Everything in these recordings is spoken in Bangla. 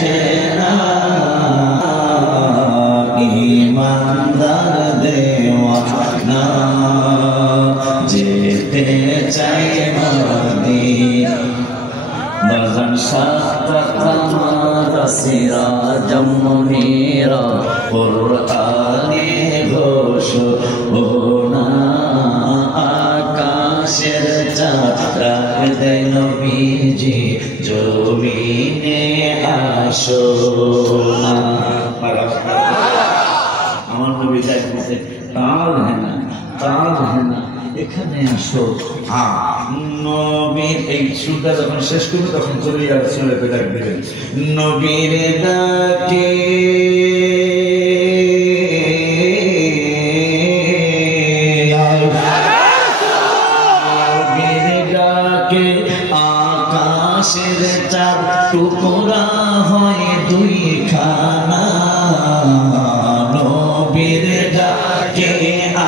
দেখে না ঈমানদার দেওয়ানা যেতে চাই মদিনা বাজান সাতটা তামারা সিরাজাম মুনীরা কুরআনে ঘোষণা আকাশের চাঁদ রাখ দেয় নবীজি জমিনে আসো না আমার নবী দেখছে তাল হ্যাঁ না এখানে আসো নবীর এই সুরটা যখন শেষ করবে তখন চলে যাবে চলে ডাক দিবেন নবীর ডাকে নবীর ডাকে আকাশের চাঁদ টুকরা হয় দুই খানা নবীর ডাকে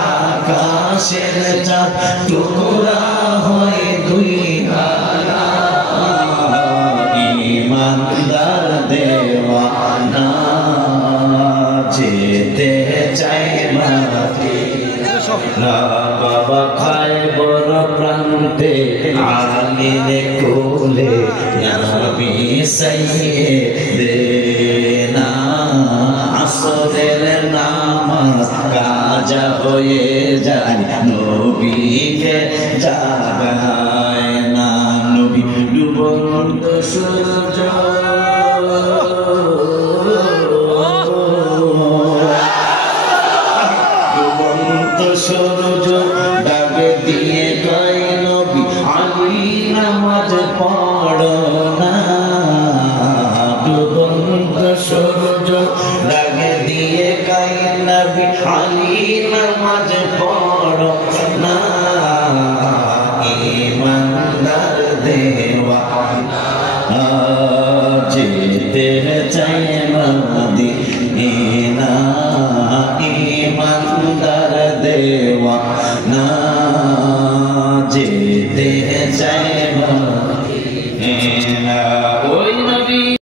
আকাশের চাঁদ টুকরা হয় দুই খানা ঈমানদার দেওয়ানা যেতে চাই মদিনা বাবা খায় বড় প্রান্তে আলীর কোলে নবী সাইয়েদেনা আসরের নামাজ কাজা হয়ে যায় নবীকে জাগায় না নবী ডুবন্ত সূর্য ডুবন্ত সূর্য ডাক দিয়ে কয় নবী আলী নামাজ পড়ো না ডুবন্ত সূর্য ডাক দিয়ে কয় নবী আলী নামাজ পড়ো না ঈমানদার দেওয়ানা যেতে চাই মদিনা ঈমানদার দেওয়ানা যেতে চাই